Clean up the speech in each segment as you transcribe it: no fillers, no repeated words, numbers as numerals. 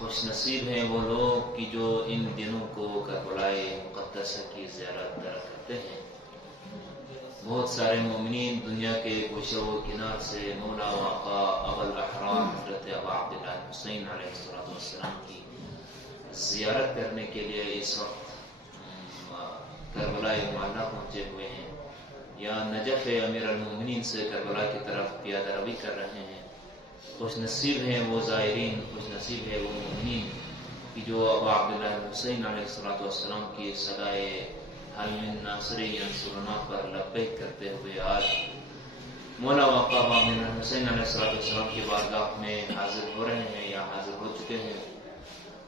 خوش نصیب ہیں وہ لوگ کہ جو ان دنوں کو کربلائے مقدسہ کی زیارت کرتے ہیں۔ بہت سارے مومنین دنیا کے گوشوں و کنار سے مولا و آقا ابو الاحرار حضرت ابا عبداللہ حسین علیہ السلام کی زیارت کرنے کے لیے اس وقت کربلا معلیٰ پہنچے ہوئے ہیں، یا نجف امیر المومنین سے کربلا کی طرف پیادہ روی کر رہے ہیں۔ خوش نصیب ہیں وہ زائرین، خوش نصیب ہے وہ مومنین کہ جو ابا عبداللہ حسین علیہ السلام کی صدائے حی الناصر ینصرنا پر لبیک کرتے ہوئے آج مولا آقا ابا عبداللہ حسین علیہ السلام کی بارگاہ میں حاضر ہو رہے ہیں یا حاضر ہو چکے ہیں،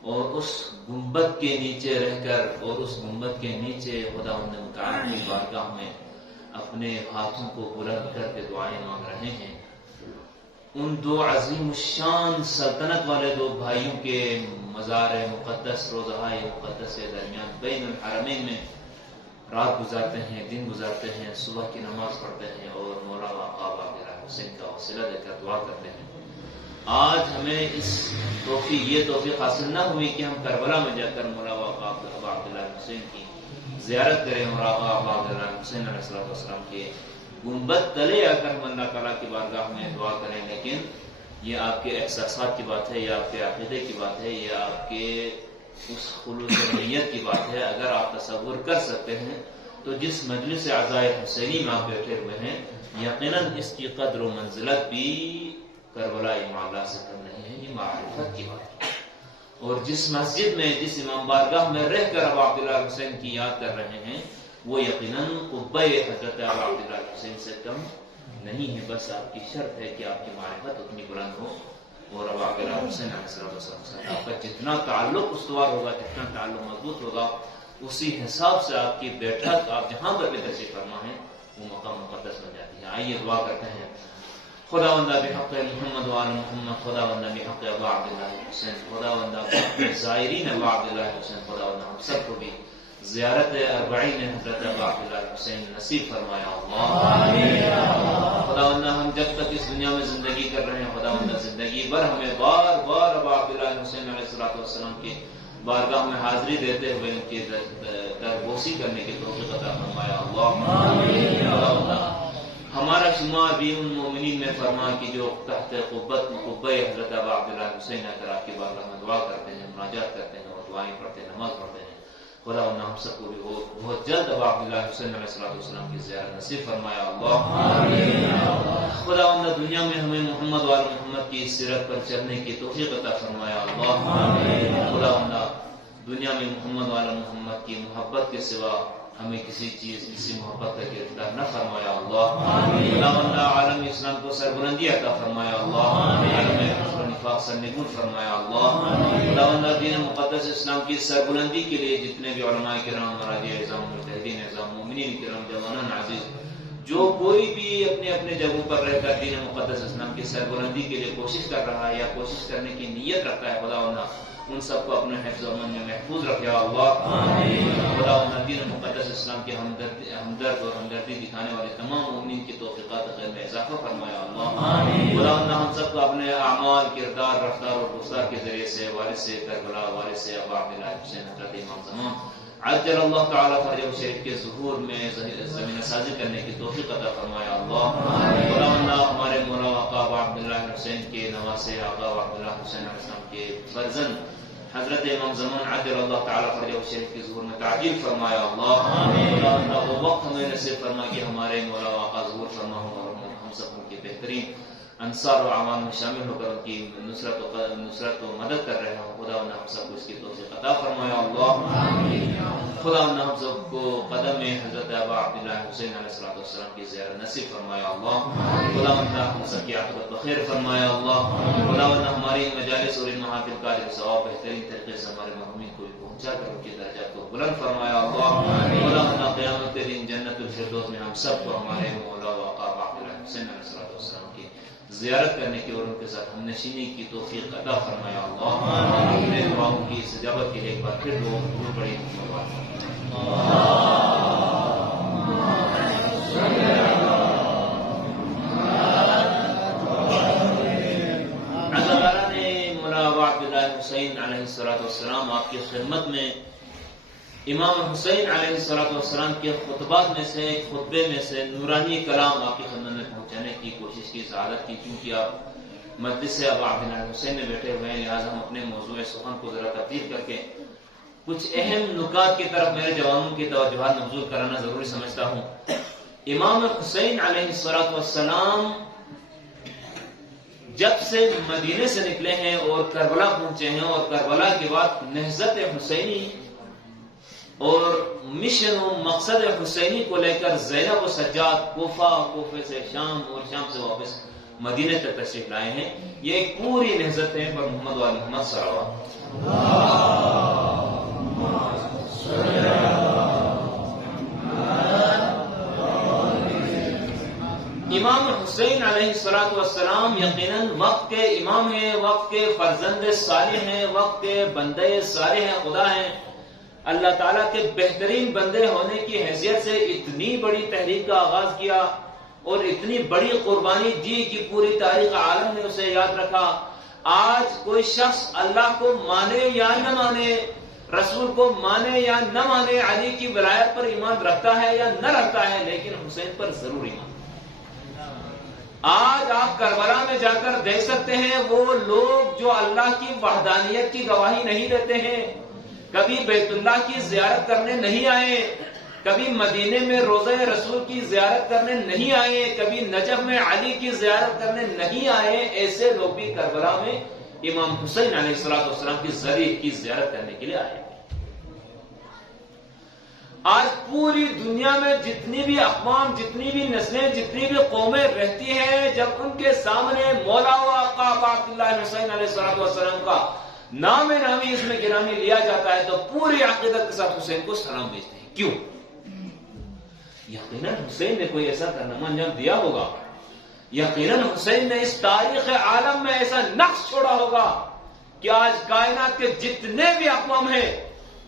اور اس گنبد کے نیچے رہ کر اور اس گنبد کے نیچے خداوند متعال کی بارگاہ میں اپنے ہاتھوں کو بلند کر کے دعائیں مانگ رہے ہیں۔ ان دو عظیم الشان سلطنت والے دو بھائیوں کے مزار مقدس روضہ مقدس کے درمیان بین الحرمین میں رات گزارتے ہیں، دن گزارتے ہیں، صبح کی نماز پڑھتے ہیں اور مولا آقا ابا عبداللہ حسین کا وسیلہ دے کر دعا کرتے ہیں۔ آج ہمیں یہ توفیق حاصل نہ ہوئی کہ ہم کربلا میں جا کر مولا آقا ابا عبداللہ حسین کی زیارت کریں اور آقا ابا عبداللہ حسین علیہ السلام کے گنبد تلے آ کر ہم اللہ تعالیٰ کی بارگاہ میں دعا کریں، لیکن یہ آپ کے احساسات کی بات ہے، یہ آپ کے عقیدے کی بات ہے، یہ آپ کے اس خلوص نیت کی بات ہے۔ اگر آپ تصور کر سکتے ہیں تو جس مجلس اعضائے حسینی میں آپ بیٹھے ہوئے ہیں، یقیناً اس کی قدر و منزلت بھی کربلا معلیٰ سے کم نہیں ہے، یہ معرفت کی بات ہے۔ اور جس مسجد میں، جس امام بارگاہ میں رہ کر ابا عبداللہ حسین کی یاد کر رہے ہیں، وہ یقیناً قبہ حضرت ابا عبداللہ حسین سے کم نہیں ہے۔ بس آپ کی شرط ہے کہ آپ کی معرفت اتنی بلند ہو اور ابا عبداللہ حسین علیہ السلام سے آپ کا جتنا تعلق استوار ہوگا، جتنا تعلق مضبوط ہوگا، اسی حساب سے آپ کی بیٹھک آپ جہاں پر بھی تشریف فرما ہے وہ مقام مقدس بن جاتی ہے۔ آئیے دعا کرتے ہیں۔ خداوندہ بحق محمد وآل محمد، خداوندہ بحق ابا عبداللہ حسین، خداوندہ بحق زائرین ابا عبداللہ حسین، خداوندہ ہم سب کو بھی زیارت اربعین حضرت ابا عبداللہ حسین نصیب فرمایا اللہ۔ خداوندہ ہم جب تک اس دنیا میں زندگی کر رہے ہیں، خداوندہ زندگی بھر ہمیں بار بار ابا عبداللہ حسین علیہ السلام کی بارگاہ میں حاضری دیتے ہوئے ان کی دربوسی کرنے کی توفیق عطا فرمایا اللہ۔ خداوندہ ہمارا شمار بھی ان مومنین میں فرما کہ جو تحت قبہ حضرت ابا عبداللہ حسین اگر آپ کی بارگاہ میں دعا کرتے ہیں، مناجات کرتے ہیں اور دعائیں پڑھتے ہیں، نماز پڑھتے ہیں، خداوندہ ہم سب کو بھی بہت جلد ابا عبداللہ حسین علیہ السلام کی زیارت نصیب فرمایا اللہ۔ خداوندہ دنیا میں ہمیں محمد وآل محمد کی سیرت پر چلنے کی توفیق عطا فرمایا اللہ۔ خداوندہ دنیا میں محمد وآل محمد کی محبت کے سوا ہمیں کسی محبت کا گرفتار نہ فرمایا اللہ۔ خداوندہ عالم اسلام کو سربلندی عطا فرمایا اللہ، عالم کفر و نفاق سرنگون فرمایا اللہ۔ خداوندہ دین مقدس اسلام کی سربلندی کے لیے جتنے بھی علماء کرام، مراجع اعظام، مجتہدین اعظام، مومنین کرام، جوانان عزیز، جو کوئی بھی اپنے اپنے جگہوں پر رہ کر دین مقدس اسلام کی سربلندی کے لیے کوشش کر رہا ہے یا کوشش کرنے کی نیت رکھتا ہے، خداوندہ ان سب کو اپنے حفظ و امن میں محفوظ رکھے اللہ۔ خداوندہ دین مقدس اسلام کے ہمدرد اور ہمدردی دکھانے والے تمام مومنین کی توفیقات خیر میں اضافہ فرمایا اللہ۔ خداوندہ ہم سب کو اپنے اعمال، کردار، رفتار اور گفتار کے ذریعے سے وارث سے کربلا، وارث سے ابا عبداللہ حسین حضرت امام زمان عجل اللہ تعالیٰ فرجہ شریف کے ظہور میں زمین سازی کرنے کی توفیق عطا فرمایا اللہ۔ خداوندہ ہمارے مولا آقا ابا عبداللہ حسین کے نواسے، آقا ابا عبداللہ حسین علیہ السلام کے فرزند حضرت امام زمان عجل اللہ تعالیٰ فرجہ شریف کے ظہور میں تعجیل فرمایا اللہ۔ خداوندہ وہ وقت ہمیں نصیب فرما کہ ہمارے مولا آقا ظہور فرما ہوں اور ہم سب ان کے بہترین انصار و عوام میں شامل ہو کر ان کی نصرت و مدد کر رہے ہوں۔ خداوندہ ہم سب کو اس کی توفیق عطا فرمایا اللہ۔ خداوندہ ہم سب کو قدم حضرت ابا عبداللہ حسین علیہ السلام کی زیارت نصیب فرمایا اللہ۔ خداوندہ ہم سب کی عاقبت بخیر فرمایا اللہ۔ خداوندہ ہماری مجالس اور محافل کا جو ثواب بہترین طریقے سے ہمارے محرومین کو پہنچا کر ان کے درجات کو بلند فرمایا اللہ۔ خداوندہ قیامت کے دن جنت الفردوس میں ہم سب کو ہمارے مولا و آقا ابا عبداللہ حسین علیہ السلام کی زیارت کرنے کی اور ان کے ساتھ ہم نشینی کی توفیق عطا فرمایا اللہ۔ اپنے دعاؤں کی استجابت کے لیے ایک بار پھر لوگ بڑی اللہ تعالیٰ نے مولا ابا عبداللہ حسین علیہ السلام آپ کی خدمت میں امام حسین علیہ السلام کے خطبات میں سے ایک خطبے میں سے نورانی کلام آپ کی خدمت میں پہنچانے کی کوشش کی، سعادت کی، کیونکہ آپ مجلس سے اب آپ حسین میں بیٹھے ہوئے ہیں، لہٰذا ہم اپنے موضوع سخن کو ذرا ترتیب کر کے کچھ اہم نکات کی طرف میرے جوانوں کی توجہات مبذول کرانا ضروری سمجھتا ہوں۔ امام حسین علیہ السلام جب سے مدینے سے نکلے ہیں اور کربلا پہنچے ہیں، اور کربلا کے بعد نہضت حسینی اور مشن و مقصد حسینی کو لے کر زینب و سجاد کوفے سے شام اور شام سے واپس مدینے تک تشریف لائے ہیں۔ یہ ایک پوری نہضت ہے پر محمد وآل محمد صلی اللہ علیہ امام حسین علیہ السلام یقیناً وقت کے امام ہیں، وقت کے فرزند صالح ہیں، وقت کے بندے صالح ہیں، خدا ہیں۔ اللہ تعالیٰ کے بہترین بندے ہونے کی حیثیت سے اتنی بڑی تحریک کا آغاز کیا اور اتنی بڑی قربانی دی کہ پوری تاریخ عالم نے اسے یاد رکھا۔ آج کوئی شخص اللہ کو مانے یا نہ مانے، رسول کو مانے یا نہ مانے، علی کی ولایت پر ایمان رکھتا ہے یا نہ رکھتا ہے، لیکن حسین پر ضرور ایمان۔ آج آپ کربلا میں جا کر دیکھ سکتے ہیں وہ لوگ جو اللہ کی وحدانیت کی گواہی نہیں دیتے ہیں، کبھی بیت اللہ کی زیارت کرنے نہیں آئے، کبھی مدینے میں روضہ رسول کی زیارت کرنے نہیں آئے، کبھی نجف میں علی کی زیارت کرنے نہیں آئے، ایسے لوگ بھی کربلا میں امام حسین علیہ السلام کی ذریعے کی زیارت کرنے کے لیے آئے۔ آج پوری دنیا میں جتنی بھی اقوام، جتنی بھی نسلیں، جتنی بھی قومیں رہتی ہیں، جب ان کے سامنے مولا و آقا عبداللہ حسین علیہ السلام کا نام نامی اس میں گرامی لیا جاتا ہے تو پوری عقیدت کے ساتھ حسین کو سلام بھیجتے ہیں۔ کیوں؟ یقیناً حسین نے کوئی ایسا کارنامہ انجام دیا ہوگا، یقیناً حسین نے اس تاریخ عالم میں ایسا نقش چھوڑا ہوگا کہ آج کائنات کے جتنے بھی اقوام ہیں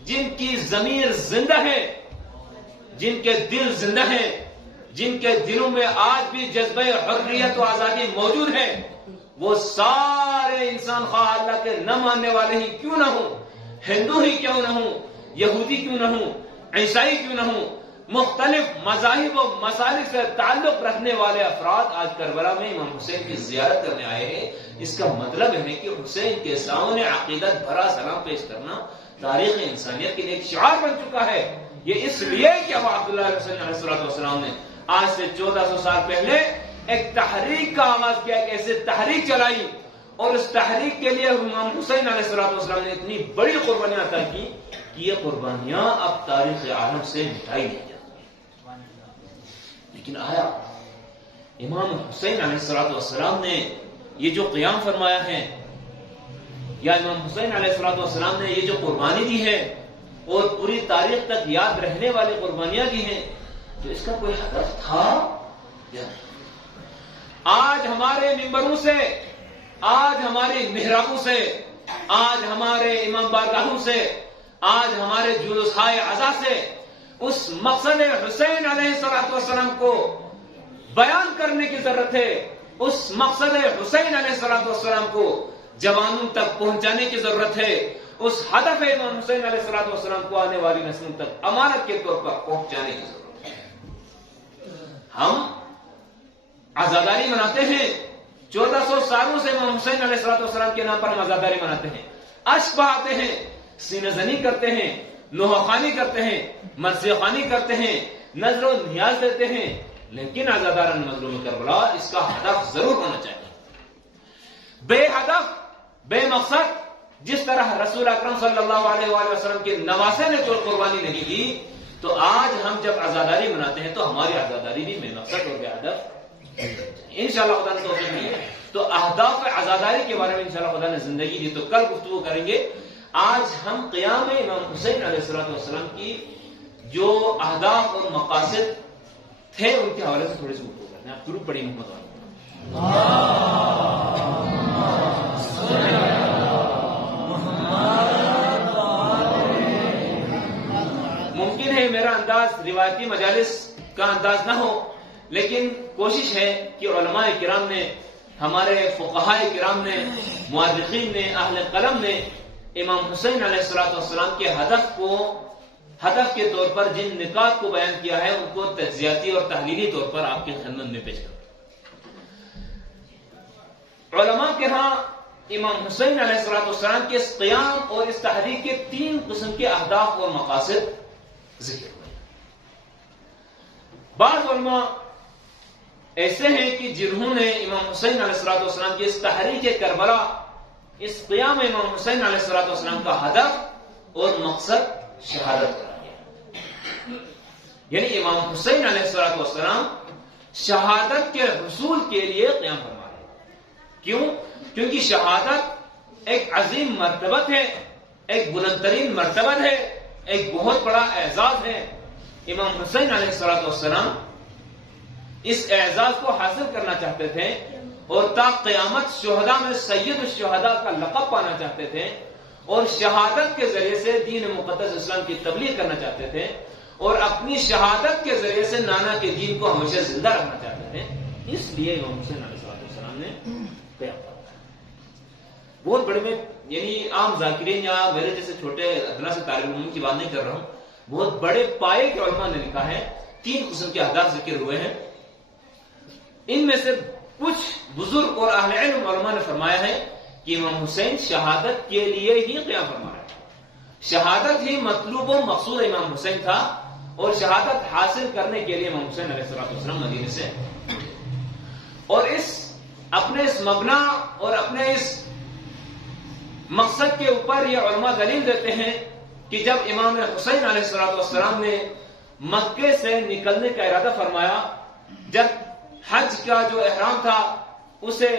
جن کی ضمیر زندہ ہے، جن کے دل زندہ ہیں، جن کے دلوں میں آج بھی جذبہ حریت و آزادی موجود ہے، وہ سارے انسان خواہ اللہ کے نہ ماننے والے ہی کیوں نہ ہوں، ہندو ہی کیوں نہ ہوں، یہودی کیوں نہ ہوں، عیسائی کیوں نہ ہوں، مختلف مذاہب و مسالک سے تعلق رکھنے والے افراد آج کربلا میں امام حسین کی زیارت کرنے آئے ہیں۔ اس کا مطلب ہے کہ حسین کے سامنے عقیدت بھرا سلام پیش کرنا تاریخ انسانیت کے لیے ایک شعار بن چکا ہے۔ یہ اس لیے کہ ابو عبداللہ حسین علیہ السلام نے آج سے 1400 سال پہلے ایک تحریک کا آغاز کیا، ایک ایسے تحریک چلائی، اور اس تحریک کے لیے امام حسین علیہ السلام نے اتنی بڑی قربانیاں عطا کی کہ یہ قربانیاں اب تاریخ عالم سے مٹائی نہیں جاتی۔ لیکن آیا امام حسین علیہ السلام نے یہ جو قیام فرمایا ہے، یا امام حسین علیہ السلام نے یہ جو قربانی دی ہے اور پوری تاریخ تک یاد رہنے والی قربانیاں دی ہیں، تو اس کا کوئی ہدف تھا یا نہیں؟ آج ہمارے ممبروں سے، آج ہماری محرابوں سے، آج ہمارے امام بارگاہوں سے، آج ہمارے جلوس‌ہائے عزا سے اس مقصد حسین علیہ السلام کو بیان کرنے کی ضرورت ہے، اس مقصد حسین علیہ السلام کو جوانوں تک پہنچانے کی ضرورت ہے، اس ہدف امام حسین علیہ السلام کو آنے والی نسلوں تک امانت کے طور پر پہنچانے کی ضرورت ہے۔ ہم عزاداری مناتے ہیں، 1400 سالوں سے امام حسین علیہ السلام کے نام پر ہم عزاداری مناتے ہیں، اشک بہاتے ہیں، سینہ زنی کرتے ہیں، نوحہ خوانی کرتے ہیں، مرثیہ خوانی کرتے ہیں، نذر و نیاز دیتے ہیں، لیکن عزاداران مظلوم کربلا اس کا ہدف ضرور ہونا چاہیے۔ بے ہدف، بے مقصد، جس طرح رسول اکرم صلی اللہ علیہ وآلہ وسلم کے نواسے نے جو قربانی نہیں دی، تو آج ہم جب عزاداری مناتے ہیں تو ہماری عزاداری بھی بے مقصد اور بے ہدف انشاءاللہ خدا نے توفیق دی ہے۔ تو اہداف عزاداری کے بارے میں انشاءاللہ خدا نے زندگی دی تو کل گفتگو کریں گے۔ آج ہم قیام امام حسین علیہ السلام کی جو اہداف اور مقاصد تھے ان کے حوالے سے تھوڑی سی گفتگو کرتے ہیں۔ آپ درود پڑھیے محمد والے۔ ممکن ہے میرا انداز روایتی مجالس کا انداز نہ ہو، لیکن کوشش ہے کہ علماء کرام نے، ہمارے فقہاء کرام نے، مؤرخین نے، اہل قلم نے امام حسین علیہ السلام کے ہدف کے طور پر جن نکات کو بیان کیا ہے ان کو تجزیاتی اور تحلیلی طور پر آپ کی خدمت میں پیش کرتا ہوں۔ علماء کے ہاں امام حسین علیہ السلام کے اس قیام اور اس تحریک کے 3 قسم کے اہداف اور مقاصد ذکر ہوئے۔ بعض علماء ایسے ہیں کہ جنہوں نے امام حسین علیہ السلام کی اس تحریک کربلا، اس قیام امام حسین علیہ السلام کا ہدف اور مقصد شہادت کرا دیا، یعنی امام حسین علیہ السلام شہادت کے حصول کے لیے قیام فرما رہے ہیں۔ کیوں؟ کیونکہ شہادت ایک عظیم مرتبت ہے، ایک بلند ترین مرتبت ہے، ایک بہت بڑا اعزاز ہے۔ امام حسین علیہ السلام اس اعزاز کو حاصل کرنا چاہتے تھے اور تا قیامت شہداء میں سید الشہداء کا لقب پانا چاہتے تھے، اور شہادت کے ذریعے سے دین مقدس اسلام کی تبلیغ کرنا چاہتے تھے، اور اپنی شہادت کے ذریعے سے نانا کے دین کو ہمیشہ زندہ رکھنا چاہتے تھے۔ اس لیے امام حسین علیہ السلام نے قیام فرمایا۔ بہت بڑے میں یعنی عام ذاکرین یا میرے جیسے چھوٹے ادنا سے طالب علم کی بات نہیں کر رہا ہوں، بہت بڑے پائے کے علماء نے لکھا ہے، 3 قسم کے اہداف ذکر ہوئے ہیں۔ ان میں سے کچھ بزرگ اور اہل علم علماء نے فرمایا ہے کہ امام حسین شہادت کے لیے ہی قیام فرما رہے ہیں، شہادت ہی مطلوب و مقصود امام حسین تھا، اور شہادت حاصل کرنے کے لیے امام حسین علیہ السلام مدینے سے، اور اپنے اس مبنا اور اپنے اس مقصد کے اوپر یہ علماء دلیل دیتے ہیں کہ جب امام حسین علیہ السلام نے مکے سے نکلنے کا ارادہ فرمایا، جب حج کا جو احرام تھا اسے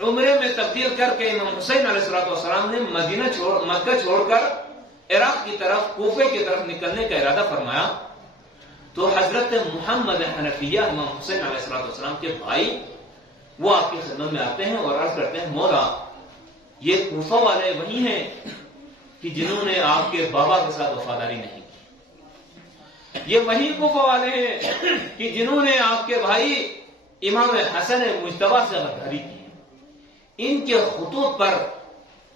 عمرے میں تبدیل کر کے امام حسین علیہ السلام نے مکہ چھوڑ کر عراق کی طرف، کوفے کی طرف نکلنے کا ارادہ فرمایا، تو حضرت محمد حنفیہ امام حسین علیہ السلام کے بھائی وہ آپ کی خدمت میں آتے ہیں اور عرض کرتے ہیں، مولا یہ کوفہ والے وہی ہیں کہ جنہوں نے آپ کے بابا کے ساتھ وفاداری نہیں کی، یہ وہی کوفہ والے ہیں کہ جنہوں نے آپ کے بھائی امام حسن مجتبی سے غداری کی۔ ان کے خطوط پر،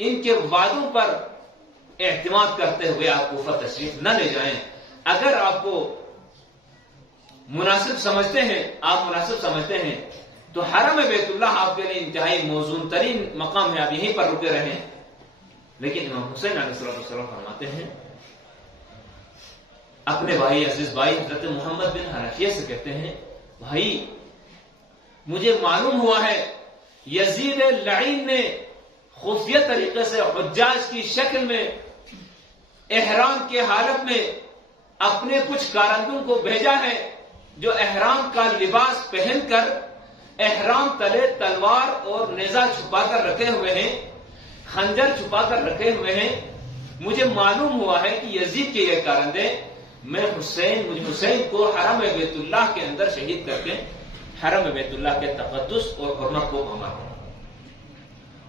ان کے وعدوں پر اعتماد کرتے ہوئے آپ کوفہ تشریف نہ لے جائیں۔ اگر آپ کو مناسب سمجھتے ہیں تو حرم بیت اللہ آپ کے لیے انتہائی موزون ترین مقام ہے، آپ یہیں پر رکے رہیں۔ لیکن امام حسین علیہ السلام فرماتے ہیں، اپنے بھائی، عزیز بھائی حضرت محمد بن حنفیہ سے کہتے ہیں، بھائی مجھے معلوم ہوا ہے یزید لعین نے خفیہ طریقے سے حجاج کی شکل میں احرام کے حالت میں اپنے کچھ کارندوں کو بھیجا ہے جو احرام کا لباس پہن کر احرام تلے تلوار اور نیزہ چھپا کر رکھے ہوئے ہیں، خنجر چھپا کر رکھے ہوئے ہیں۔ مجھے معلوم ہوا ہے کہ یزید کے یہ کارندے مجھے حسین کو حرم بیت اللہ کے اندر شہید کر کے حرم بیت اللہ کے تقدس اور حرمت کو بھنگا ہوں،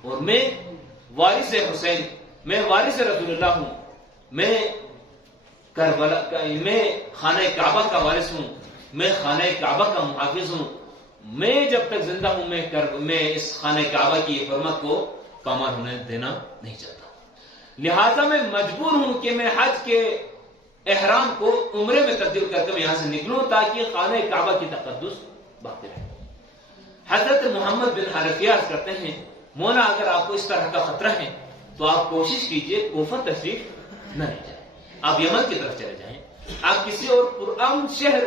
اور میں وارث حسین، میں وارث رسول اللہ ہوں، میں خانہ کعبہ کا وارث ہوں، میں خانہ کعبہ کا محافظ ہوں، میں جب تک زندہ ہوں میں اس خانہ کعبہ کی حرمت کو پامال ہونے دینا نہیں چاہتا، لہذا میں مجبور ہوں کہ میں حج کے احرام کو عمرے میں تبدیل کر کے میں یہاں سے نکلوں تاکہ خانہ کعبہ کی تقدس باقی رہے۔ حضرت محمد بن حنفیہ کرتے ہیں، مولا اگر آپ کو اس طرح کا خطرہ ہے تو آپ کوشش کیجئے کوفہ تشریف نہ لے جائیں، آپ یمن کی طرف چلے جائیں، آپ کسی اور پرامن شہر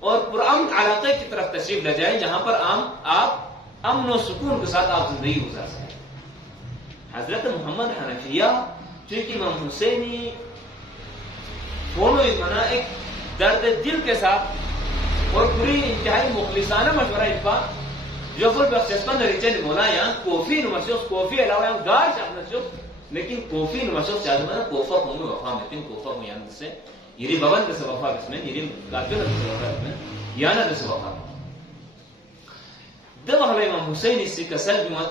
اور پرامن علاقے کی طرف تشریف لے جائیں جہاں پر آپ امن و سکون کے ساتھ آپ زندگی گزار سکیں۔ حضرت محمد حنفیہ چونکہ امام حسینی ایک درد دل کے ساتھ اور پوری انتہائی مخلصانہ مشورہ اتفاق جو فل بخششمند ریچن مولا یہاں کوفی نمشق کوفی علاوہ یہاں گار شخص لیکن کوفی نمشق چاہتے ہیں کوفہ قوم وفا متن کوفہ میان سے یری بابن سے وفا اس میں یری گاجو سے وفا اس میں یانا سے وفا دو ہمیں امام حسین اس کا سلمت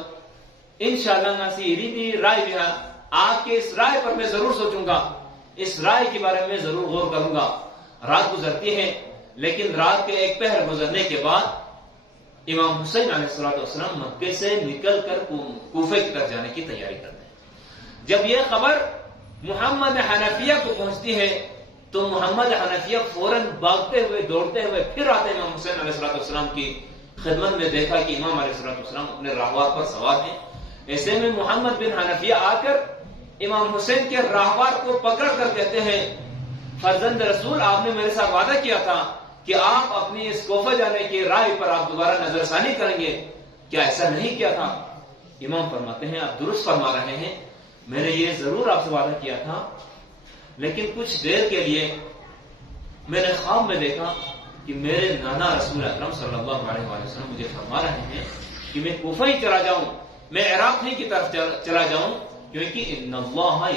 انشاءاللہ ناسی یری دی رائے بھی آپ کے اس رائے پر میں ضرور سوچوں گا، اس رائے کے بارے میں ضرور غور کروں گا۔ رات گزرتی ہے لیکن رات کے ایک پہر گزرنے کے بعد امام حسین علیہ السلام مکے سے نکل کر کوفے کی طرف جانے کی تیاری کرتے ہیں۔ جب یہ خبر محمد حنفیہ کو پہنچتی ہے تو محمد حنفیہ فوراً بھاگتے ہوئے دوڑتے ہوئے پھر آتے ہیں امام حسین علیہ السلام کی خدمت میں. دیکھا کہ امام علیہ السلام اپنے راہوار پر سوار ہیں. ایسے میں محمد بن حنفیہ آ کر امام حسین کے راہوار کو پکڑ کر کہتے ہیں فرزند رسول آپ نے میرے ساتھ وعدہ کیا تھا کہ آپ اپنی اس کوفہ جانے کی راہ پر آپ دوبارہ نظر ثانی کریں گے, کیا ایسا نہیں کیا تھا؟ امام فرماتے ہیں آپ درست فرما رہے ہیں, میں نے یہ ضرور آپ سے وعدہ کیا تھا, لیکن کچھ دیر کے لیے میں نے خواب میں دیکھا کہ میرے نانا رسول اکرم صلی اللہ علیہ وسلم مجھے فرما رہے ہیں کہ میں کوفہ ہی چلا جاؤں, میں عراق ہی کی طرف چلا جاؤں, کیونکہ ان اللہ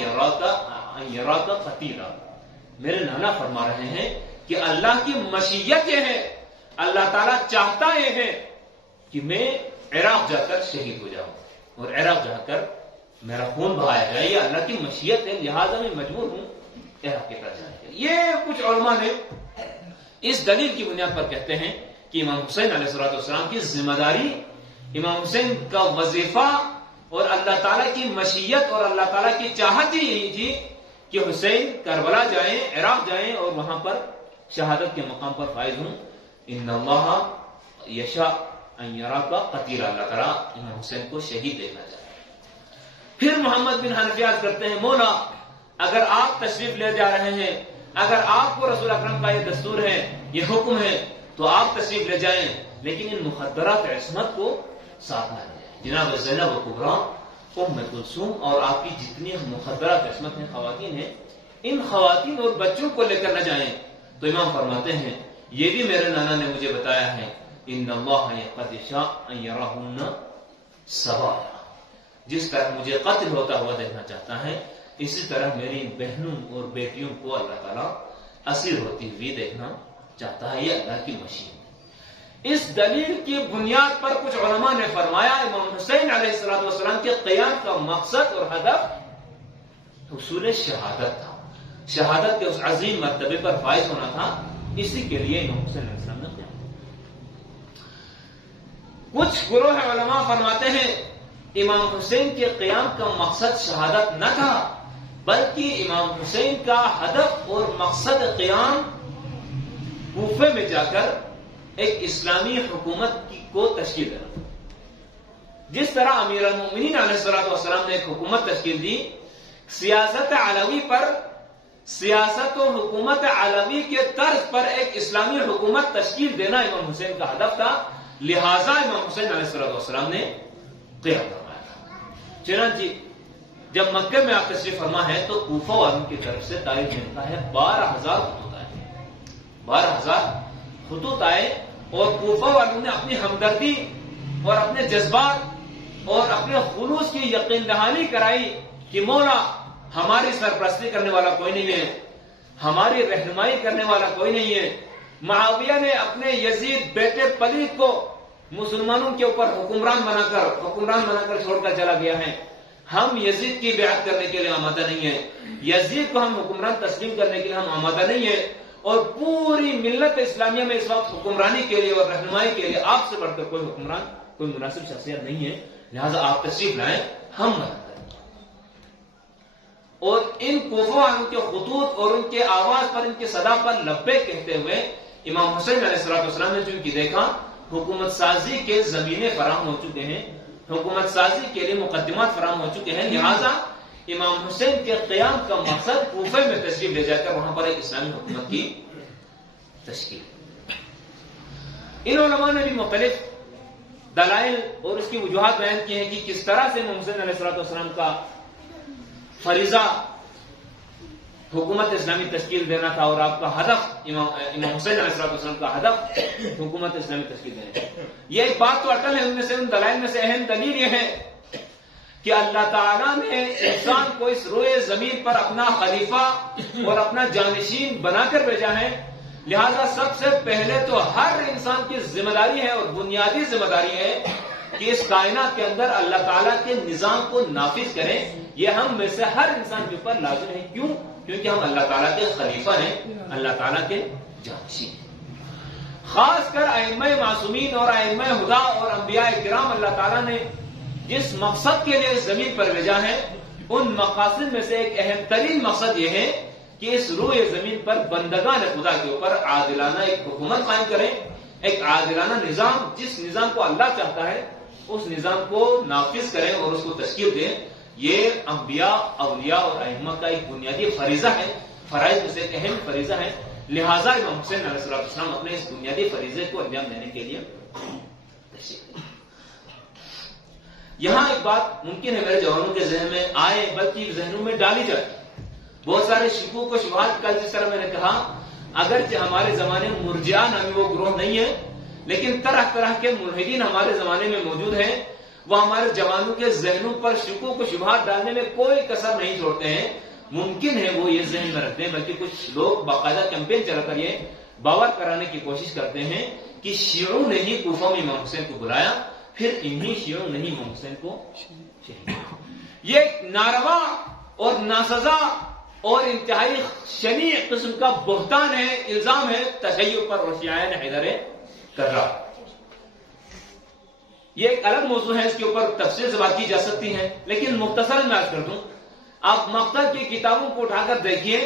یراک قتیلا. میرے نانا فرما رہے ہیں کہ اللہ کی مشیت یہ ہے, اللہ تعالیٰ چاہتا یہ ہے کہ میں عراق جا کر شہید ہو جاؤں اور عراق جا کر میرا خون بہایا جائے. یہ اللہ کی مشیت ہے, لہٰذا میں مجبور ہوں عراق کی طرف جانے کے لیے. یہ کچھ علماء نے اس دلیل کی بنیاد پر کہتے ہیں کہ امام حسین علیہ السلام کی ذمہ داری, امام حسین کا وظیفہ اور اللہ تعالیٰ کی مشیت اور اللہ تعالیٰ کی چاہت ہی یہی تھی کہ حسین کربلا جائیں, عراق جائیں اور وہاں پر شہادت کے مقام پر فائز ہوں. ان اللہ یشاء ان یراک قتیلا, اللہ تعالیٰ امام حسین کو شہید دیکھنا چاہتے ہیں. پھر محمد بن حنفیہ عرض کرتے ہیں مولا اگر آپ تشریف لے جا رہے ہیں, اگر آپ کو رسول اکرم کا یہ دستور ہے, یہ حکم ہے, تو آپ تشریف لے جائیں, لیکن ان مخدرات عصمت کو ساتھ نہ لے جائیں. جناب زینب و کبریٰ, ام کلثوم اور آپ کی جتنی مخدرات عصمت ہیں, خواتین ہیں, ان خواتین اور بچوں کو لے کر نہ جائیں. تو امام فرماتے ہیں یہ بھی میرے نانا نے مجھے بتایا ہے, ان اللہ قد شاء ان یراہن سوایا, جس طرح مجھے قتل ہوتا ہوا دیکھنا چاہتا ہے, اسی طرح میری بہنوں اور بیٹیوں کو اللہ تعالیٰ اسیر ہوتی ہوئی دیکھنا چاہتا ہے. یہ اللہ کی مشیت. اس دلیل کی بنیاد پر کچھ علماء نے فرمایا امام حسین علیہ السلام کے قیام کا مقصد اور ہدف حصول شہادت تھا, شہادت کے اس عظیم مرتبے پر فائز ہونا تھا. اسی کے لیے امام حسین علیہ السلام نے قیام کیا. کچھ گروہ علماء فرماتے ہیں امام حسین کے قیام کا مقصد شہادت نہ تھا, بلکہ امام حسین کا ہدف اور مقصد قیام کوفے میں جا کر ایک اسلامی حکومت کو تشکیل دینا تھا. جس طرح امیر المومنین علیہ السلام نے ایک حکومت تشکیل دی, سیاست علوی پر, سیاست و حکومت علوی کے طرز پر ایک اسلامی حکومت تشکیل دینا امام حسین کا ہدف تھا, لہذا امام حسین علیہ السلام نے قیام فرمایا تھا. چنانچہ جب مکہ میں آپ تشریف فرما ہے تو کوفہ والوں کی طرف سے تاریخ میں لکھا ہے 12,000 خطوط آئے, 12,000 خطوط آئے, اور کوفہ والوں نے اپنی ہمدردی اور اپنے جذبات اور اپنے خلوص کی یقین دہانی کرائی کہ مولا ہماری سرپرستی کرنے والا کوئی نہیں ہے, ہماری رہنمائی کرنے والا کوئی نہیں ہے. معاویہ نے اپنے یزید بیٹے پلید کو مسلمانوں کے اوپر حکمران بنا کر چھوڑ کر چلا گیا ہے. ہم یزید کی بیعت کرنے کے لیے آمادہ نہیں ہیں, یزید کو ہم حکمران تسلیم کرنے کے لیے ہم آمادہ نہیں ہیں, اور پوری ملت اسلامیہ میں اس وقت حکمرانی کے لیے اور رہنمائی کے لیے آپ سے بڑھ کر کوئی حکمران, کوئی مناسب شخصیت نہیں ہے, لہذا آپ تشریف لائیں, ہم مدد کریں. اور ان کوفہ والوں کے خطوط اور ان کے آواز پر, ان کے صدا پر لبیک کہتے ہوئے امام حسین علیہ السلام نے چونکہ دیکھا حکومت سازی کے زمینے فراہم ہو چکے ہیں, حکومت سازی کے لیے مقدمات فراہم ہو چکے ہیں, لہذا امام حسین کے قیام کا مقصد کوفے میں تشریف لے جا کر وہاں پر ایک اسلامی حکومت کی تشکیل. ان علماء نے بھی مختلف دلائل اور اس کی وجوہات بیان کی ہیں کہ کس طرح سے امام حسین علیہ السلام کا فریضہ حکومت اسلامی تشکیل دینا تھا, اور آپ کا ہدف امام حسین علیہ السلام کا ہدف حکومت اسلامی تشکیل دینا ہے. یہ ایک بات تو اٹل ہے, ان میں سے, ان دلائل میں سے اہم دلیل یہ ہے کہ اللہ تعالیٰ نے انسان کو اس روئے زمین پر اپنا خلیفہ اور اپنا جانشین بنا کر بھیجا ہے, لہذا سب سے پہلے تو ہر انسان کی ذمہ داری ہے اور بنیادی ذمہ داری ہے کہ اس کائنات کے اندر اللہ تعالیٰ کے نظام کو نافذ کریں. یہ ہم میں سے ہر انسان کے اوپر لازم ہے. کیوں؟ کیونکہ ہم اللہ تعالیٰ کے خلیفہ ہیں, اللہ تعالیٰ کے جانشین ہیں. خاص کر ائمہ معصومین اور ائمہ ہدا اور انبیاء کرام اللہ تعالیٰ نے جس مقصد کے لیے زمین پر بھیجا ہے ان مقاصد میں سے ایک اہم ترین مقصد یہ ہے کہ اس روئے زمین پر بندگان خدا کے اوپر عادلانہ ایک حکومت قائم کریں، ایک عادلانہ نظام، جس نظام کو اللہ چاہتا ہے اس نظام کو نافذ کریں اور اس کو تشکیل دیں۔ یہ انبیاء، اولیاء اور ائمہ کا ایک بنیادی فریضہ ہے، فرائض میں سے ایک اہم فریضہ ہے۔ لہذا امام حسین علیہ السلام اپنے اس بنیادی فریضے کو انجام دینے کے لیے تشریف لائے۔ یہاں ایک بات ممکن ہے میرے جوانوں کے ذہن میں آئے، بلکہ ذہنوں میں ڈالی جائے۔ بہت سارے شکوک و شبہات، کل جس طرح میں نے کہا، اگرچہ ہمارے زمانے میں مرجئہ نامی وہ گروہ نہیں ہے، لیکن طرح طرح کے ملحدین ہمارے زمانے میں موجود ہیں۔ وہ ہمارے جوانوں کے ذہنوں پر شکوک و شبہات ڈالنے میں کوئی کسر نہیں چھوڑتے ہیں۔ ممکن ہے وہ یہ ذہن میں رکھتے ہیں، بلکہ کچھ لوگ باقاعدہ کیمپین چلا کر یہ باور کرانے کی کوشش کرتے ہیں کہ شیعوں نے ہی کوفہ میں امام حسین کو بلایا، پھر انہی شیعوں نے ہی امام حسین کو شہید۔ یہ ایک ناروا اور ناسزا اور انتہائی شنیع قسم کا بہتان ہے، الزام ہے تشیع پر اور شیعیان حیدر کرار۔ یہ ایک الگ موضوع ہے، اس کے اوپر تفصیل سے بات کی جا سکتی ہے، لیکن مختصراً میں عرض کر دوں۔ آپ مقتل کی کتابوں کو اٹھا کر دیکھیے،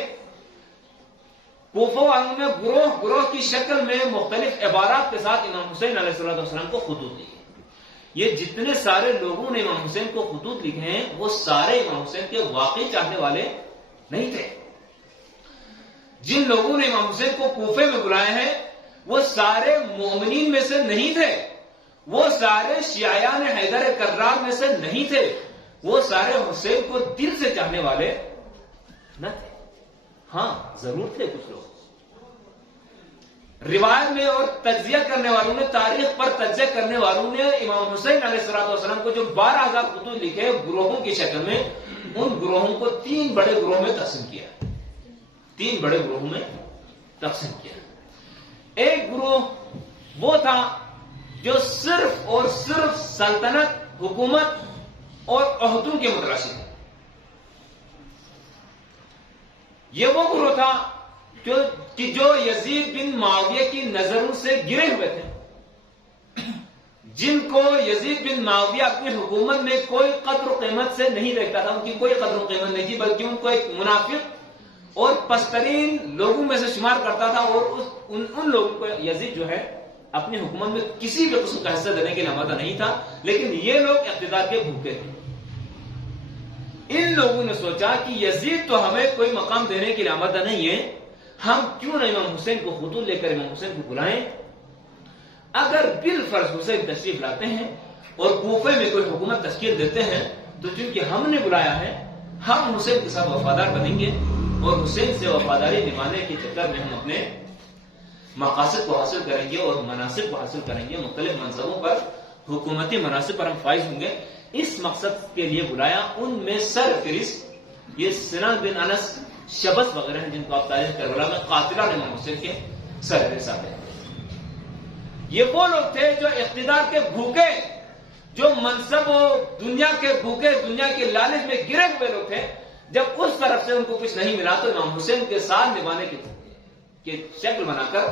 کوفہ والوں میں گروہ گروہ کی شکل میں مختلف عبارات کے ساتھ امام حسین علیہ السلام کو خطوط لکھے۔ یہ جتنے سارے لوگوں نے امام حسین کو خطوط لکھے ہیں، وہ سارے امام حسین کے واقعی چاہنے والے نہیں تھے۔ جن لوگوں نے امام حسین کو کوفے میں بلایا ہے، وہ سارے مومنین میں سے نہیں تھے، وہ سارے شیعیان حیدر کرار میں سے نہیں تھے، وہ سارے حسین کو دل سے چاہنے والے نہ تھے۔ ہاں، ضرور تھے کچھ لوگ۔ روایت میں اور تجزیہ کرنے والوں نے، تاریخ پر تجزیہ کرنے والوں نے امام حسین علیہ السلام کو جو 12,000 خطوط لکھے گروہوں کی شکل میں، ان گروہوں کو 3 بڑے گروہ میں تقسیم کیا۔ 3 بڑے گروہوں میں تقسیم کیا۔ ایک گروہ وہ تھا جو صرف اور صرف سلطنت، حکومت اور عہدوں کے متلاشی تھے۔ یہ وہ گروہ تھا جو یزید بن معاویہ کی نظروں سے گرے ہوئے تھے، جن کو یزید بن معاویہ اپنی حکومت میں کوئی قدر و قیمت سے نہیں دیکھتا تھا، ان کی کوئی قدر و قیمت نہیں تھی، بلکہ ان کو ایک منافق اور پسترین لوگوں میں سے شمار کرتا تھا، اور ان لوگوں کو یزید جو ہے اپنی حکومت میں کسی بھی قسم کا حصہ دینے کے لیے آمادہ نہیں تھا۔ لیکن یہ لوگ اقتدار کے بھوکے تھے۔ ان لوگوں نے سوچا کہ یزید تو ہمیں کوئی مقام دینے کے لیے آمادہ نہیں ہے، ہم کیوں نہ امام حسین کو خطوط لے کر امام حسین کو بلائیں۔ اگر بالفرض حسین تشریف لاتے ہیں اور کوفے میں کوئی حکومت تشکیل دیتے ہیں، تو چونکہ ہم نے بلایا ہے، ہم حسین کے ساتھ وفادار بنیں گے، اور حسین سے وفاداری نبھانے کے چکر میں ہم اپنے مقاصد کو حاصل کریں گے اور مناصب کو حاصل کریں گے، مختلف منصبوں پر، حکومتی مناصب پر ہم فائز ہوں گے۔ اس مقصد کے لیے بلایا۔ ان میں سر فہرست یہ سنان بن انس، شبس وغیرہ ہیں، جن کو آپ تاریخ کربلا میں قاتلان امام حسین کے سر فہرست آتے ہیں۔ یہ وہ لوگ تھے جو اقتدار کے بھوکے، جو منصب و دنیا کے بھوکے، دنیا کے لالچ میں گرے ہوئے لوگ تھے۔ جب اس طرف سے ان کو کچھ نہیں ملا تو امام حسین کے ساتھ نبھانے کی شکل بنا کر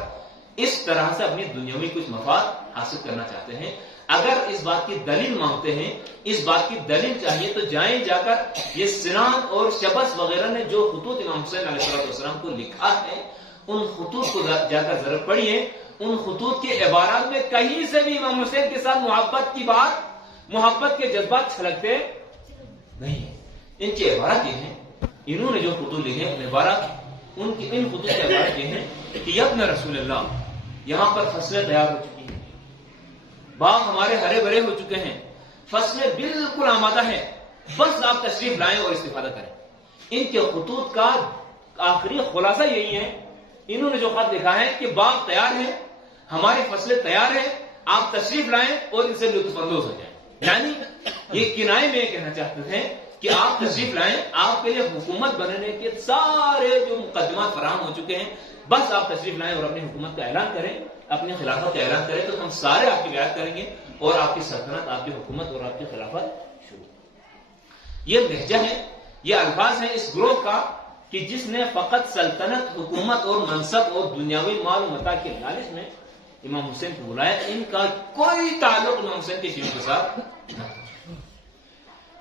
اس طرح سے اپنی دنیاوی کچھ مفاد حاصل کرنا چاہتے ہیں۔ اگر اس بات کی دلیل مانگتے ہیں، اس بات کی دلیل چاہیے، تو جائیں جا کر یہ سنان اور شبس وغیرہ نے جو خطوط امام حسین علیہ السلام کو لکھا ہے، ان خطوط کو جا کر ضرور پڑھیے۔ ان خطوط کے عبارات میں کہیں سے بھی امام حسین کے ساتھ محبت کی بات، محبت کے جذبات چھلکتے نہیں ہیں۔ ان کی عبارت یہ ہیں، انہوں نے جو خطوط لکھے ہیں، ان خطوط کی عبارت یہ ہیں کہ یبن رسول اللہ، یہاں پر فصلیں تیار ہو چکی ہیں، باغ ہمارے ہرے بھرے ہو چکے ہیں، فصلیں بالکل آمادہ ہیں، بس آپ تشریف لائیں اور استفادہ کریں۔ ان کے خطوط کا آخری خلاصہ یہی ہے، انہوں نے جو خط لکھا ہے کہ باغ تیار ہے، ہماری فصلیں تیار ہیں، آپ تشریف لائیں اور ان سے لطف اندوز ہو جائیں۔ یعنی یہ کنائے میں یہ کہنا چاہتے ہیں کہ آپ تشریف لائیں، آپ کے لیے حکومت بننے کے سارے جو مقدمات فراہم ہو چکے ہیں، بس آپ تشریف لائیں اور اپنی حکومت کا اعلان کریں، اپنی خلافت کا اعلان کریں، تو ہم سارے آپ کی رعایت کریں گے اور آپ کی سلطنت، آپ کی حکومت اور آپ کی خلافت شروع۔ یہ لہجہ ہے، یہ الفاظ ہیں اس گروہ کا کہ جس نے فقط سلطنت، حکومت اور منصب اور دنیاوی مال و متاع کے لالچ میں امام حسین کو بلایا۔ ان کا کوئی تعلق امام حسین کے شیعوں کے ساتھ نہ تھا۔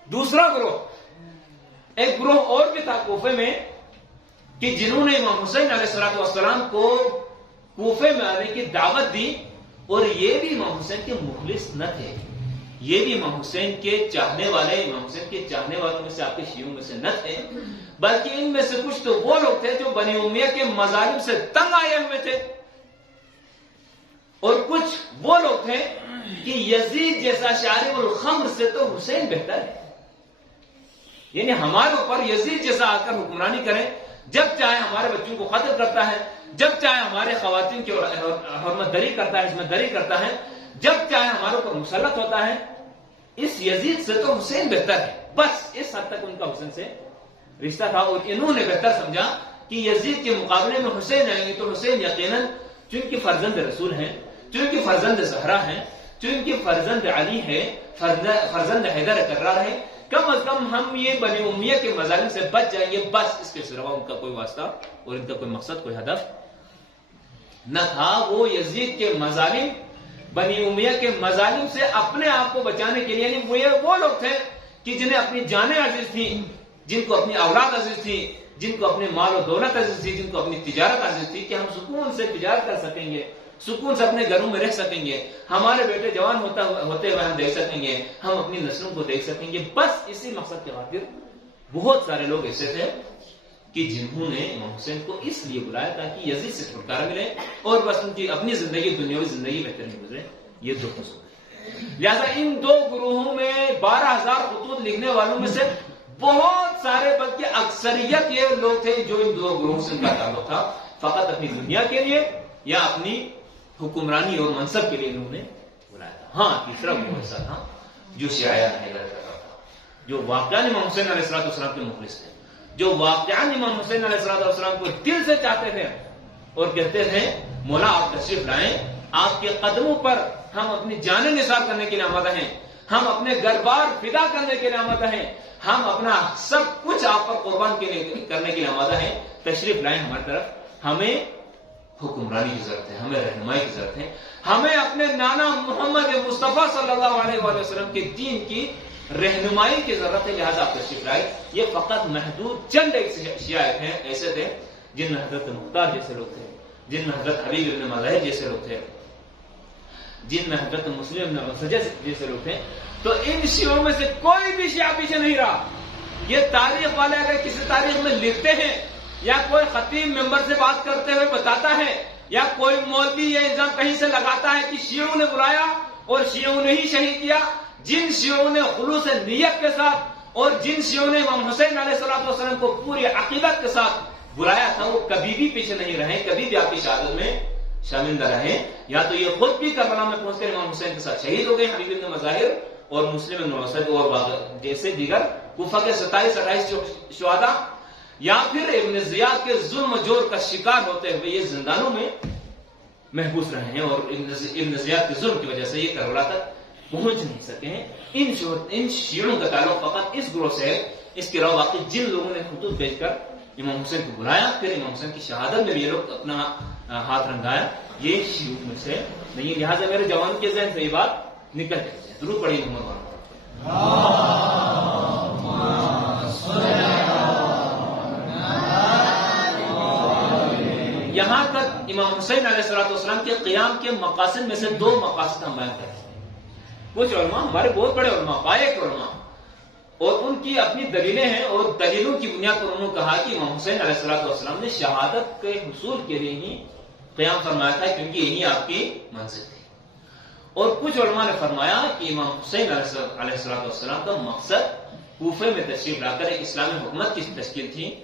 دوسرا گروہ ایک گروہ اور بھی تھا کوفے میں کہ جنہوں نے امام حسین علیہ السلام کو کوفے میں آنے کی دعوت دی، اور یہ بھی امام حسین کے مخلص نہ تھے، یہ بھی امام حسین کے چاہنے والے، امام حسین کے چاہنے والوں میں سے، آپ کے شیعوں میں سے نہ تھے، بلکہ ان میں سے کچھ تو وہ لوگ تھے جو بنی امیہ کے مظالم سے تنگ آئے ہوئے تھے، اور کچھ وہ لوگ تھے کہ یزید جیسا شارب الخمر سے تو حسین بہتر ہے، یعنی ہمارے اوپر یزید جیسا آ کر حکمرانی کریں، جب چاہے ہمارے بچوں کو قتل کرتا ہے، جب چاہے ہمارے خواتین کی حرمت دری کرتا ہے، عصمت دری کرتا ہے، جب چاہے ہمارے اوپر مسلط ہوتا ہے، اس یزید سے تو حسین بہتر ہے، بس اس حد تک ان کا حسین سے رشتہ تھا، اور انہوں نے بہتر سمجھا کہ یزید کے مقابلے میں حسین آئیں گے تو حسین یقیناً چونکہ فرزند رسول ہیں، چونکہ فرزند زہرا ہیں، چونکہ فرزند علی ہے، فرزند حیدر کرار ہے، کم از کم ہم یہ بنی امیہ کے مظالم سے بچ جائیں گے، بس اس کے سوا ان کا کوئی واسطہ اور ان کا کوئی مقصد، کوئی ہدف نہ تھا۔ وہ یزید کے مظالم، بنی امیہ کے مظالم سے اپنے آپ کو بچانے کے لیے، یعنی وہ لوگ تھے کہ جنہیں اپنی جانیں عزیز تھیں، جن کو اپنی اولاد عزیز تھی، جن کو اپنے مال و دولت عزیز تھی، جن کو اپنی تجارت عزیز تھی، کہ ہم سکون سے تجارت کر سکیں گے، سکون سے اپنے گھروں میں رہ سکیں گے، ہمارے بیٹے جوان ہوتے ہوئے ہم دیکھ سکیں گے، ہم اپنی نسلوں کو دیکھ سکیں گے، بس اسی مقصد کے خاطر بہت سارے لوگ ایسے تھے کہ جنہوں نے امام حسین کو اس لیے بلایا تاکہ یزید سے چھٹکارا ملے اور بس ان کی اپنی زندگی، دنیاوی زندگی بہتر نہیں گزرے، یہ دو قصور ہے۔ لہذا ان دو گروہوں میں 12,000 خطوط لکھنے والوں میں سے بہت سارے، بلکہ اکثریت یہ لوگ تھے جو ان دو گروہوں سے ان کا تعلق تھا، فقط اپنی دنیا کے لیے یا اپنی حکمرانی اور منصب کے لیے انہوں نے بلایا تھا۔ ہاں، تیسرا وہ ایسا تھا جو شیعہ حیدر کرتا تھا، جو واقعاً امام حسین علیہ السلام کے مخلص تھے، جو واقعاً امام حسین علیہ السلام کو دل سے چاہتے تھے اور کہتے تھے مولا آپ تشریف لائیں، آپ کے قدموں پر ہم اپنی جانیں نثار کرنے کے لیے آمادہ ہیں، ہم اپنے گھر بار فدا کرنے کے لیے آمادہ ہیں، ہم اپنا سب کچھ آپ پر قربان کرنے کے لیے آمادہ ہیں، تشریف لائیں ہماری طرف، ہمیں حکمرانی کی ضرورت ہے، ہمیں رہنمائی کی ضرورت ہے، ہمیں اپنے نانا محمد مصطفیٰ صلی اللہ علیہ وآلہ وسلم کے دین کی رہنمائی کی ضرورت ہے، لہذا آپ تشریف لائیں۔ یہ فقط محدود چند شیعہ ہیں ایسے تھے جن میں حضرت مختار جیسے لوگ تھے، جن میں حضرت حبیب ابن مظاہر جیسے لوگ تھے، جن میں حضرت مسلم ابن مسجد جیسے لوگ تھے، تو ان شیعوں میں سے کوئی بھی شیعہ پیچھے نہیں رہا۔ یہ تاریخ والے اگر کسی تاریخ میں لکھتے ہیں یا کوئی خطیب ممبر سے بات کرتے ہوئے بتاتا ہے یا کوئی مولوی یہ الزام کہیں سے لگاتا ہے کہ شیعوں نے بلایا اور شیعوں نے ہی شہید کیا، جن شیعوں نے خلوص نیت کے ساتھ اور جن شیعوں نے امام حسین علیہ السلام کو پوری عقیدت کے ساتھ بلایا تھا، وہ کبھی بھی پیچھے نہیں رہے، کبھی بھی آپ کی شہادت میں شامل نہ رہے۔ یا تو یہ خود بھی کربلا میں پہنچ کر امام حسین کے ساتھ شہید ہو گئے، حبیب ابن مظاہر اور مسلم ابن مسعود اور جیسے دیگر کوفہ کے 27-28 شہداء، یا پھر ابن زیاد کے ظلم و جور کا شکار ہوتے ہوئے یہ زندانوں میں محبوس رہے ہیں، اور ابن زیاد کے ظلم کی وجہ سے یہ کربلا تک پہنچ نہیں سکے ہیں۔ ان شیعوں کا تعلق فقط اس گروہ سے ہے۔ اس کے علاوہ باقی جن لوگوں نے خطوط بھیج کر امام حسین کو بلایا، پھر امام حسین کی شہادت میں بھی یہ لوگ اپنا ہاتھ رنگایا، یہ شیعوں میں سے نہیں۔ لہٰذا میرے جوان کے ذہن سے یہ بات نکل جاتی ہے۔ درود پڑھیے محمد وعلیہ۔ یہاں تک امام حسین علیہ السلام کے قیام کے مقاصد میں سے 2 مقاصد ہم بیان کرتے ہیں۔ کچھ علماء، ہمارے بہت بڑے علماء، پائے علماء، اور ان کی اپنی دلیلیں ہیں، اور دلیلوں کی بنیاد پر انہوں نے کہا کہ امام حسین علیہ السلام نے شہادت کے حصول کے لیے ہی قیام فرمایا تھا، کیونکہ یہی آپ کی منزل تھی۔ اور کچھ علماء نے فرمایا کہ امام حسین علیہ السلام کا مقصد کوفے میں تشریف لا کر ایک اسلامی حکومت کی تشکیل تھی،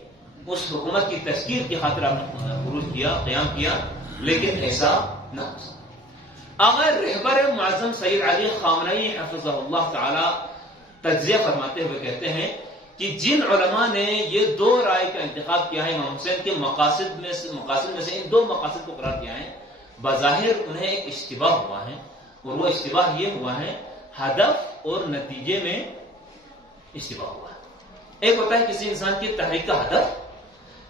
اس حکومت کی تشکیل کی خاطر آپ نے خروج کیا، قیام کیا، لیکن ایسا نہ ہو سکا۔ اگر رہبر معظم سید علی خامنئی حفظہ اللہ تعالی تجزیہ فرماتے ہوئے کہتے ہیں کہ جن علماء نے یہ 2 رائے کا انتخاب کیا ہے امام حسین کے مقاصد میں سے ان 2 مقاصد کو قرار دیا ہے، بظاہر انہیں ایک اشتباہ ہوا ہے، اور وہ اشتباہ یہ ہوا ہے ہدف اور نتیجے میں اشتباہ ہوا ہے۔ ایک ہوتا ہے کسی انسان کی تحریک کا ہدف،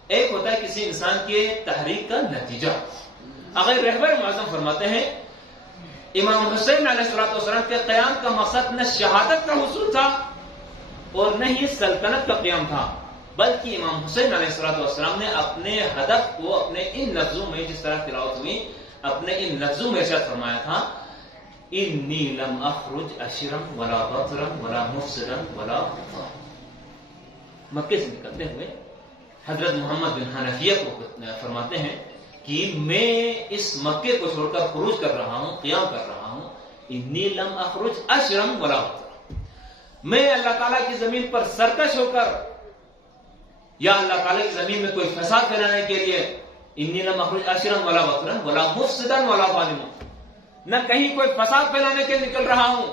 ایک ہوتا ہے کسی انسان کے تحریک کا نتیجہ۔ اگر رہبر معظم فرماتے ہیں امام حسین علیہ السلام کے قیام کا مقصد نہ شہادت کا حصول تھا اور نہ ہی سلطنت کا قیام تھا، بلکہ امام حسین علیہ السلام نے اپنے ہدف کو اپنے ان لفظوں میں، جس طرح تلاوت ہوئی، اپنے ان لفظوں میں ارشاد فرمایا تھا، انی لم اخرج اشرا ولا بطرا ولا مفسدا ولا غضا۔ مکے سے نکلتے ہوئے حضرت محمد بن حنفیہ کو فرماتے ہیں کہ میں اس مکے کو چھوڑ کر خروج کر رہا ہوں، قیام کر رہا ہوں، انی لم اخرج اشرا ولا بطرا، میں اللہ تعالیٰ کی زمین پر سرکش ہو کر یا اللہ تعالیٰ کی زمین میں کوئی فساد پھیلانے کے لیے، انی لم اخرج اشرا ولا بطرا ولا مفسدا ولا ظالما، نہ کہیں کوئی فساد پھیلانے کے نکل رہا ہوں،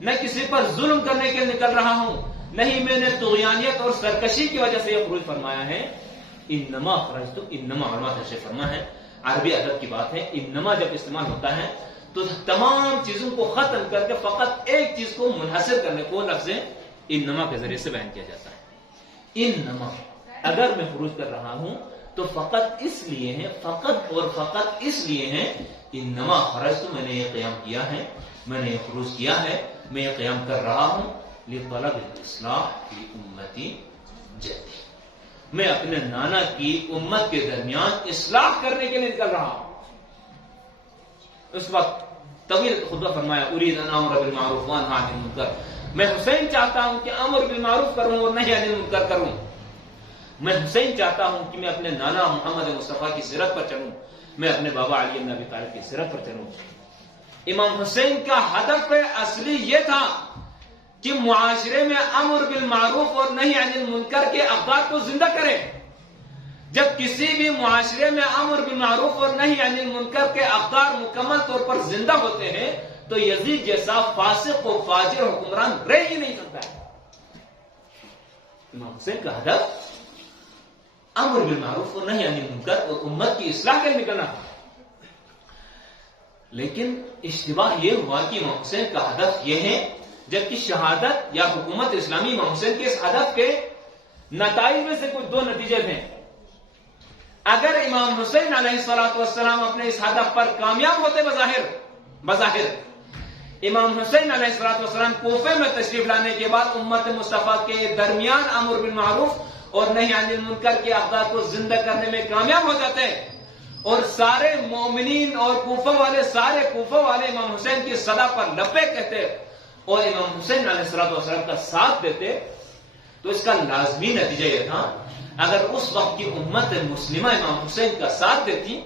نہ کسی پر ظلم کرنے کے نکل رہا ہوں، نہیں میں نے طغیانیت اور سرکشی کی وجہ سے یہ خروج فرمایا ہے۔ انما خرجت، انما علماء سے فرما ہے، عربی ادب کی بات ہے، انما جب استعمال ہوتا ہے تو تمام چیزوں کو ختم کر کے فقط ایک چیز کو منحصر کرنے کو لفظ انما کے ذریعے سے بیان کیا جاتا ہے۔ انما، اگر میں خروج کر رہا ہوں تو فقط اس لیے ہے، فقط اور فقط اس لیے ہے، انما خرجت، میں نے یہ قیام کیا ہے، میں نے یہ خروج کیا ہے، میں یہ قیام کر رہا ہوں، لطلب الاصلاح فی امتی جدی، میں اپنے نانا کی امت کے درمیان اصلاح کرنے کے لیے نکل رہا ہوں۔ اس وقت طویل خطبہ فرمایا، اريد ان امر بالمعروف وانهى عن المنکر، میں حسین چاہتا ہوں کہ امر بالمعروف کروں اور نہی عن المنکر کروں، میں حسین چاہتا ہوں کہ میں اپنے نانا محمد مصطفیٰ کی سیرت پر چلوں، میں اپنے بابا علی بن ابی طالب کی سیرت پر چلوں۔ امام حسین کا ہدف اصلی یہ تھا کہ معاشرے میں امر بالمعروف اور نہی عن المنکر کے اقدار کو زندہ کریں۔ جب کسی بھی معاشرے میں امر بالمعروف اور نہی عن المنکر کے اقدار مکمل طور پر زندہ ہوتے ہیں تو یزید جیسا فاسق و فاجر حکمران رہ ہی نہیں سکتا ہے۔ امام حسین کا ہدف امر بالمعروف اور نہی عن المنکر اور امت کی اصلاح کے لیے نکلنا تھا، لیکن اشتباہ یہ ہوا کہ امام حسین کا ہدف یہ ہے، جبکہ شہادت یا حکومت اسلامی امام حسین کے اس ہدف کے نتائج میں سے کچھ دو نتیجے تھے۔ اگر امام حسین علیہ السلام اپنے اس ہدف پر کامیاب ہوتے بظاہر امام حسین علیہ السلام کوفے میں تشریف لانے کے بعد امت مصطفیٰ کے درمیان امر بالمعروف اور نہی عن المنکر کے اقدار کو زندہ کرنے میں کامیاب ہو جاتے اور سارے مومنین اور سارے کوفہ والے امام حسین کی صدا پر لبیک کہتے اور امام حسین علیہ السلام کا ساتھ دیتے، تو اس کا لازمی نتیجہ یہ تھا، اگر اس وقت کی امت مسلمہ امام حسین کا ساتھ دیتی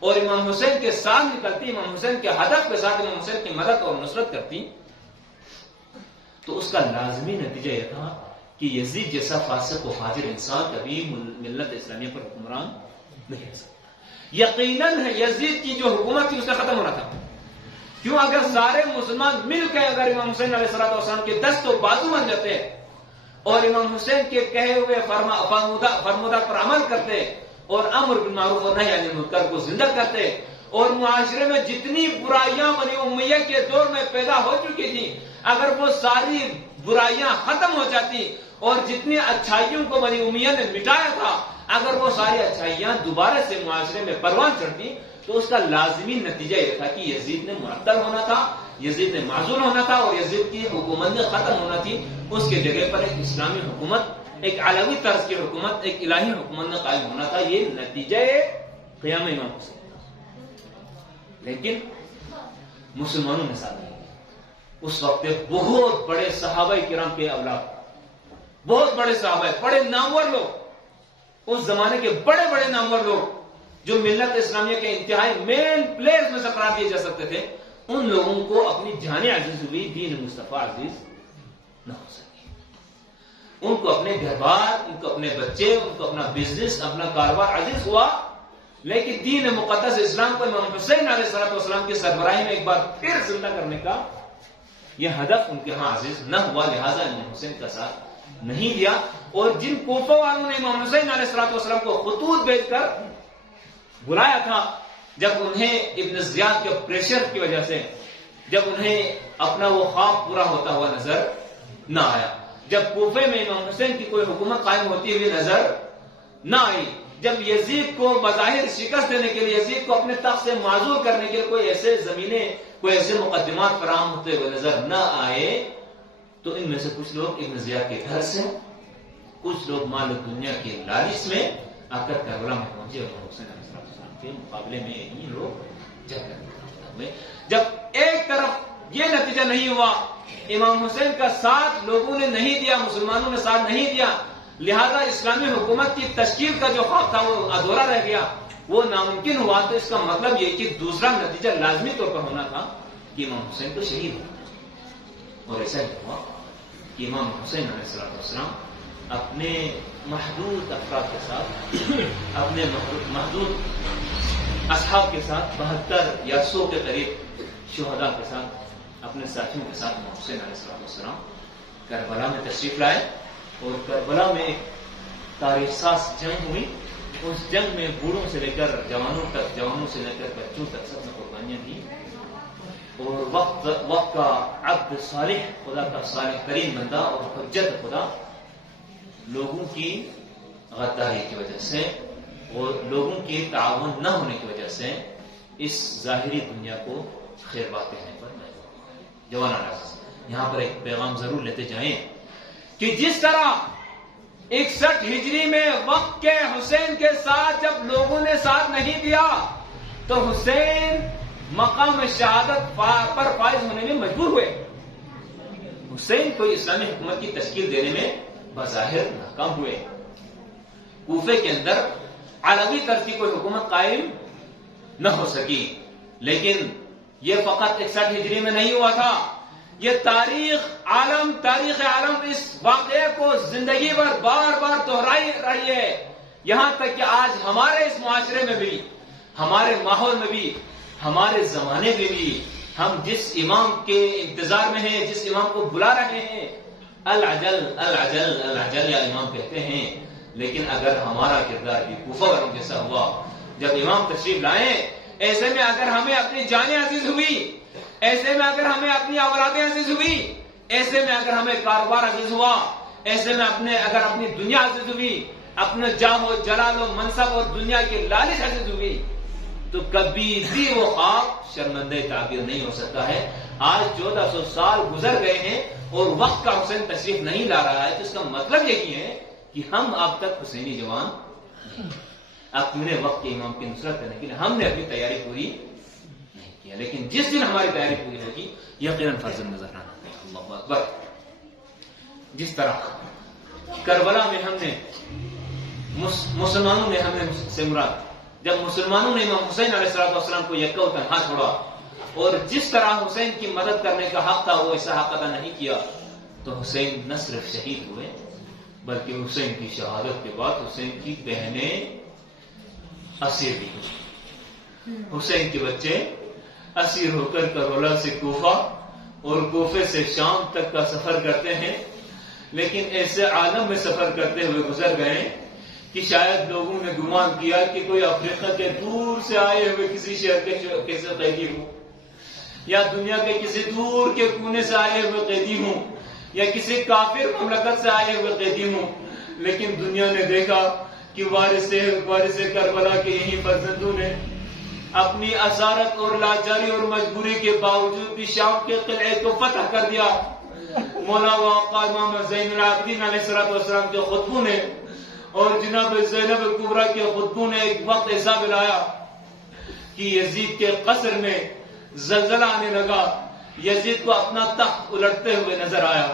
اور امام حسین کے ساتھ نکلتی، امام حسین کے ہدف کے ساتھ امام حسین کی مدد اور نصرت کرتی، تو اس کا لازمی نتیجہ یہ تھا کہ یزید جیسا فاسق و فاجر انسان کبھی ملت اسلامیہ پر حکمران نہیں رہ سکتا۔ یقیناً ہے یزید کی جو حکومت تھی اس کا ختم ہونا تھا، کیوں؟ اگر سارے مسلمان مل کے اگر امام حسین علیہ السلام کے دست و بازو بن جاتے اور امام حسین کے کہے ہوئے فرمودہ پر عمل کرتے اور امر بالمعروف اور نہی عن المنکر کو زندہ کرتے، اور معاشرے میں جتنی برائیاں بنی امیہ کے دور میں پیدا ہو چکی تھی اگر وہ ساری برائیاں ختم ہو جاتی اور جتنی اچھائیوں کو بنی امیہ نے مٹایا تھا اگر وہ ساری اچھائیاں دوبارہ سے معاشرے میں پروان چڑھتی، تو اس کا لازمی نتیجہ یہ تھا کہ یزید نے معطل ہونا تھا، یزید نے معزول ہونا تھا اور یزید کی حکومت ختم ہونا تھی، اس کے جگہ پر ایک اسلامی حکومت، ایک علوی طرز کی حکومت، ایک الہی حکومت نے قائم ہونا تھا۔ یہ نتیجہ قیام امام حسین۔ لیکن مسلمانوں نے ساتھ نہیں، اس وقت بہت بڑے صحابہ کرام کے اولاد، بہت بڑے صحابہ، بڑے نامور لوگ، اس زمانے کے بڑے بڑے نامور لوگ جو ملت اسلامیہ کے انتہائی مین پلیئرز میں سے قرار دیے جا سکتے تھے، ان لوگوں کو اپنی جانیں عزیز ہوئی، دین مصطفیٰ عزیز نہ ہو سکی۔ ان کو اپنے گھر بار، ان کو اپنے بچے، ان کو اپنا بزنس، اپنا کاروبار عزیز ہوا، لیکن دین مقدس اسلام کو امام حسین علیہ السلام کی سربراہی میں ایک بار پھر زندہ کرنے کا یہ ہدف ان کے ہاں عزیز نہ ہوا، لہذا امام حسین کا ساتھ نہیں دیا۔ اور جن کوفہ والوں نے امام حسین علیہ السلام کو خطوط بھیج کر بلایا تھا، جب انہیں ابن زیاد کے پریشر کی وجہ سے جب انہیں اپنا وہ خواب پورا ہوتا ہوا نظر نہ آیا، جب کوفے میں امام حسین کی کوئی حکومت قائم ہوتی ہوئی نظر نہ آئی، جب یزید کو بظاہر شکست دینے کے لیے، یزید کو اپنے تخت سے معزول کرنے کے لیے کوئی ایسے زمینیں، کوئی ایسے مقدمات فراہم ہوتے ہوئے نظر نہ آئے، تو ان میں سے کچھ لوگ ابن زیاد کے گھر سے، کچھ لوگ مال دنیا کے لالچ میں آ کر کربلا میں پہنچے اور حسین علیہ السلام کے مقابلے میں یہ لوگ جنگ میں. جب ایک طرف یہ نتیجہ نہیں ہوا، امام حسین کا ساتھ لوگوں نے نہیں دیا، مسلمانوں نے ساتھ نہیں دیا، لہذا اسلامی حکومت کی تشکیل کا جو خواب تھا وہ ادھورا رہ گیا، وہ ناممکن ہوا. تو اس کا مطلب یہ کہ دوسرا نتیجہ لازمی طور پر ہونا تھا کہ امام حسین کو شہید ہونا. اور ایسا ہی ہوا کہ امام حسین علیہ السلام اپنے محدود افراد کے ساتھ، اپنے محدود اصحاب کے ساتھ، 72 یا 100 کے قریب شہداء کے ساتھ، اپنے ساتھیوں کے ساتھ امام حسین علیہ السلام کربلا میں تشریف لائے. اور کربلا میں ایک تاریخ ساز جنگ ہوئی. اس جنگ میں بوڑھوں سے لے کر جوانوں تک، جوانوں سے لے کر بچوں تک سب نے قربانیاں دی. اور وقت کا عبد صالح، خدا کا صالح ترین بندہ اور حجت خدا، لوگوں کی غداری کی وجہ سے اور لوگوں کے تعاون نہ ہونے کی وجہ سے اس ظاہری دنیا کو خیرباد کہنے پر جوانان یہاں پر ایک پیغام ضرور لیتے جائیں کہ جس طرح 61 ہجری میں وقت کے حسین کے ساتھ جب لوگوں نے ساتھ نہیں دیا تو حسین مقام شہادت پر فائز ہونے میں مجبور ہوئے. حسین کو اسلامی حکومت کی تشکیل دینے میں بظاہر ناکام ہوئے. کوفے کے اندر علوی طرز کی کوئی حکومت قائم نہ ہو سکی. لیکن یہ فقط 61 ہجری میں نہیں ہوا تھا، یہ تاریخ عالم اس واقعے کو زندگی بھر بار بار دہرائی رہی ہے. یہاں تک کہ آج ہمارے اس معاشرے میں بھی، ہمارے ماحول میں بھی، ہمارے زمانے میں بھی ہم جس امام کے انتظار میں ہیں، جس امام کو بلا رہے ہیں، العجل العجل العجل یا امام کہتے ہیں. لیکن اگر ہمارا کردار بھی کوفہ والوں جیسا ہوا، جب امام تشریف لائیں، ایسے میں اگر ہمیں اپنی جانیں عزیز ہوئی، ایسے میں اگر ہمیں اپنی اولادیں عزیز ہوئی، ایسے میں اگر ہمیں کاروبار عزیز ہوا، ایسے میں اگر اپنی دنیا عزیز ہوئی، اپنا جاہ و جلال و منصب اور دنیا کی لالچ عزیز ہوئی، تو کبھی بھی وہ خواب شرمندہ تعبیر نہیں ہو سکتا ہے. آج 1400 سال گزر گئے ہیں اور وقت کا حسین تشریف نہیں لا رہا ہے، تو اس کا مطلب یہی ہے کہ ہم اب تک حسینی جوان اپنے وقت کے امام کی نصرت کرنے کے لیے ہم نے اپنی تیاری پوری نہیں کیا. لیکن جس دن ہماری تیاری پوری ہوگی یقیناً فضل نظر آنا. اللہ اکبر. جس طرح کربلا میں ہم نے مسلمانوں نے ہمیں سے مراد جب مسلمانوں نے امام حسین علیہ السلام کو یکا و تنہا چھوڑا اور جس طرح حسین کی مدد کرنے کا حق تھا وہ ایسا حق ادا نہیں کیا، تو حسین نہ صرف شہید ہوئے بلکہ حسین کی شہادت کے بعد حسین کی بہنیں اسیر بھی ہوئی. حسین کے بچے اسیر ہو کر کربلا سے کوفہ اور کوفے سے شام تک کا سفر کرتے ہیں. لیکن ایسے عالم میں سفر کرتے ہوئے گزر گئے کہ شاید لوگوں نے گمان کیا کہ کوئی افریقہ کے دور سے آئے ہوئے کسی شہر کے کیسے قیدی ہوں، یا دنیا کے کسی دور کے کونے سے آئے ہوئے قیدی ہوں، یا کسی کافر مملکت سے آئے ہوئے قیدی ہوں. لیکن دنیا نے دیکھا کہ وارث کربلا کے یہی فرزندوں نے اپنی اسارت اور لاچاری اور مجبوری کے باوجود بھی شام کے قلعے کو فتح کر دیا. مولا و آقا امام زین العابدین علیہ السلام کے خطبوں نے اور جناب زینب کبریٰ کے خطبوں نے ایک وقت ایسا بلایا کہ یزید کے قصر میں زلزلہ آنے لگا. یزید کو اپنا تخت الٹتے ہوئے نظر آیا.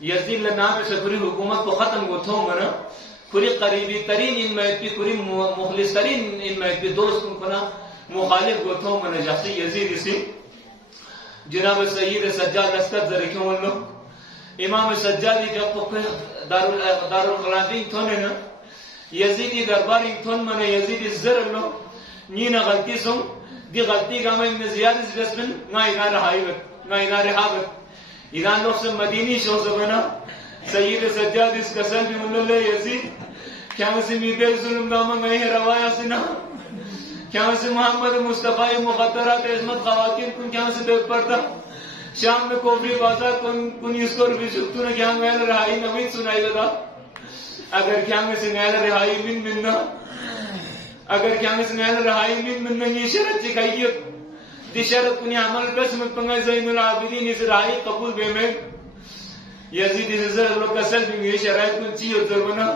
یزید نے نام سے پوری حکومت کو ختم کو تھو منا پوری قریبی ترین ان میں کی پوری مخلص ترین ان میں کی دوست کنا مخالف کو تھو منا جیسے یزید اسی جناب سید سجاد لشکر زرکیوں لو امام سجادی جب دارالخلافین تھونے نا یزیدی درباری تھون منا یزیدی زر لو نینا غلطی سن دی غلطی کا میں ابن زیاد اس رسمن نا اینا رحابت ایران لوگ سے مدینی شو زبنا سید سجاد اس قسم بھی منو لے یزید کیا سے میدے ظلم نامہ گئے ہیں روایا سنا کیا سے محمد مصطفیٰ مخدرات عظمت خواتین کن کیا سے بے پردہ شام میں کوبری بازار کن اس کو ربی شکتو نے کیا میں رہائی نمین سنائی لگا. اگر کیا میں سے نیل رہائی من مننا اگر کیا میں سے نیل رہائی من مننا یہ شرط چکائیت دی شرط کنی عمل قسم پنگا زین العابدین اس رہائی قبول بے میں یزید زر لو کسل بھی شرائط کو چیو دربنا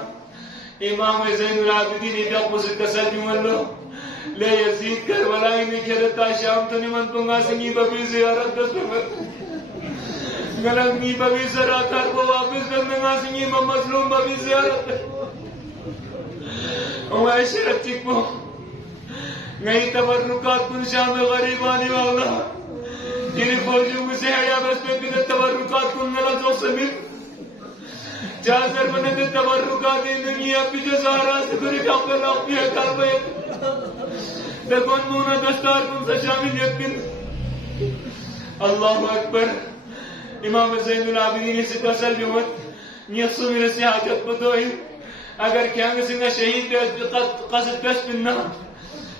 امام زین العابدین دا پوز کسل بھی ولو لے یزید کربلا نے کھرتا شام تو نمن پنگا سنگی ببی زیارت دست پر گلنگی ببی زراتار کو واپس کرنے گا سنگی مظلوم ببی زیارت اوہ شرط چکو گئی تبرکات کن شام غریبانی والا جنہیں فوجیوں میں سے حیاء بس پہ پیدے تبرکات کن ملا جو سمیر جازر بنے دے تبرکات دنگی اپی جو زہرہ سے کری کافر لاپی ہے کالبے دکن مونا دستار کن سے شامل یقین اللہ اکبر امام زین العابدین سے قسل بیوت نیسو میرے سے حاجت بدوئی اگر کیا کسی نے شہید قصد پیش بننا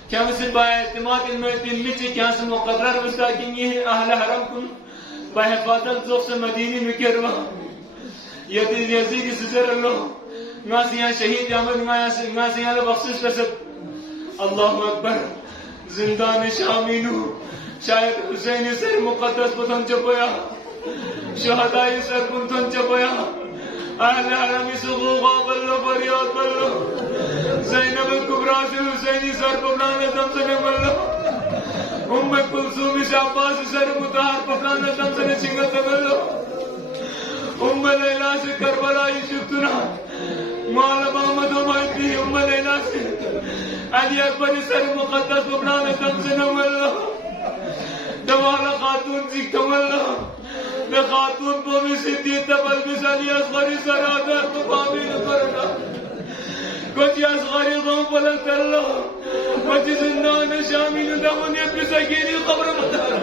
کیا کسی با اعتماد ان میں دن میں کیا سے مقرر بستا کہ یہ اہل حرم کن با حفاظت زوف سے مدینی مکروا یزید سزر اللہ ناسیاں شہید احمد ناسیاں لبخصص رسد اللہ اکبر زندان شامینو شاید حسین سر مقدس پتن چپیا شہدائی سر کنتن چپیا اہل حرمی سغوغا بلو فریاد بلو زینب الکبرا سے حسینی سر پپلانے دم سنے بلو ام کلثومی سے عباس سر متحر پپلانے دم سنے چنگت بلو ام لیلہ سے کربلائی شفتنا مولا محمد امائتی ام لیلہ سے علی اکبر سر مقدس پپلانے دم سنے بلو دوالا خاتون سکتا بلو میں خاتون کو بھی صدیق تبلبس علی اصغری سرادر تو قابل کرنا کچھ اصغری غم پلک کرلو کچھ زندان شامل دمن یبی سکینی قبر مدار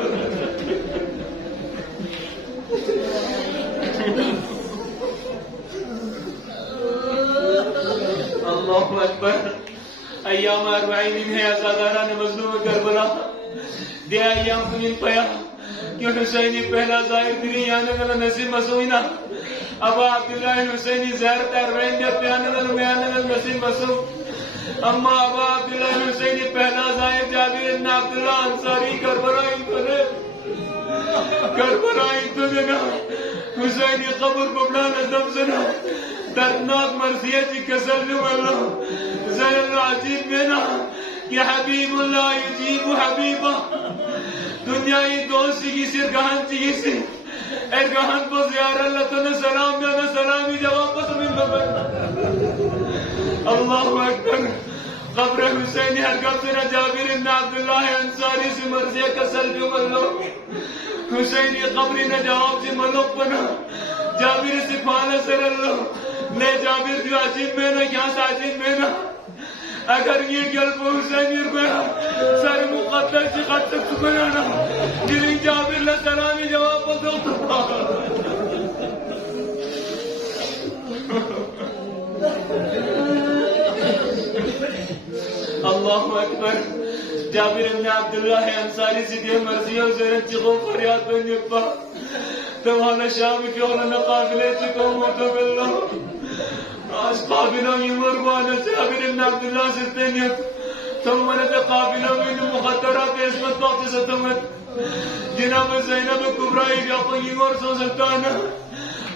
اللہ اکبر ایام اربعین ہے ازاداران مظلوم کربلا دے ایام کنین پیا کیوں حسینی پہلا ظاہر دنی یعنی گلہ نصیب مسوئینا ابا عبداللہ حسینی زہرت اربعین دیا پیانے گلہ میانے گلہ نصیب مسو اما ابا عبداللہ حسینی پہلا ظاہر جابر ابن عبداللہ انصاری کربلائیں تو دینا حسینی قبر پبلانا زمزنا دردناک مرضیت کی کسل لوں اللہ زین العجیب مینا کہ حبیب اللہ یجیب حبیبہ دنیای دوستی کی سر گہن چیئی سے ارگہن پر زیارہ اللہ تو نے سلام دینا سلامی جواب پر سمین ببر اللہ اکبر قبر حسینی حرکب سنہ جابر ابن عبداللہ انصاری سے مرضی کسل بھی ملو حسینی قبری نے جواب سے ملوک پنا جابر سے پالا سر اللہ لے جابر جو عجیب میں نا کیا سا عجیب میں نا اگر یہ قلب حسینی رکھا سر مقدر سے خط تک سکنانا جنہیں جابر اللہ سلامی جواب پر دوتا اللہ اکبر جابر ابن عبداللہ انصاری سے دے مرضی اور زیرت چیخوں فریاد بن یقبا تمہانا شام کی اولانا قابلے چکو موتو باللہ آج قابلوں کی مرگوانا جابر ابن عبداللہ سے تینیت تم منت قابلوں میں مخدرات عصمت باقی ستمت جناب زینب کبرائی بیاقوں کی مر سو سلطانا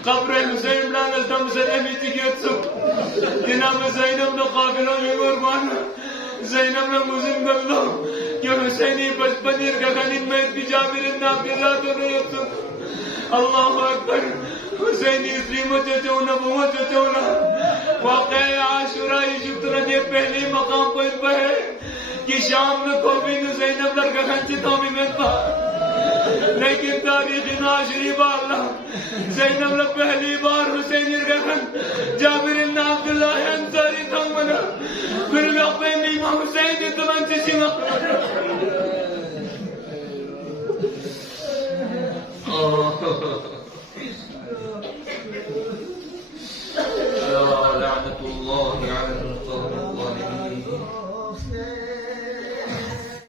قبر حسین بلانس دم سے امیتی کی اتسو جناب زینب نے قابلوں کی مرگوانا زینب نے مزن گلو کہ حسینی بچپنیر کا گنین میں اتنی جابر ابن عبداللہ تو نہیں اتسو اللہ اکبر حسینی اسلیم چچونا بہت چچونا واقع عاشورائی شکتنا دے پہلی مقام پر اتبا ہے کہ شام میں کوبین زینب لرگا کھنچی تومی میں اتبا لیکن تاریخ ناشری اللہ زینب لگ پہلی بار حسینی لرگا کھن جابر ابن عبداللہ انصاری تومنا پھر میں اپنے امام حسینی تمن سے سیما Oh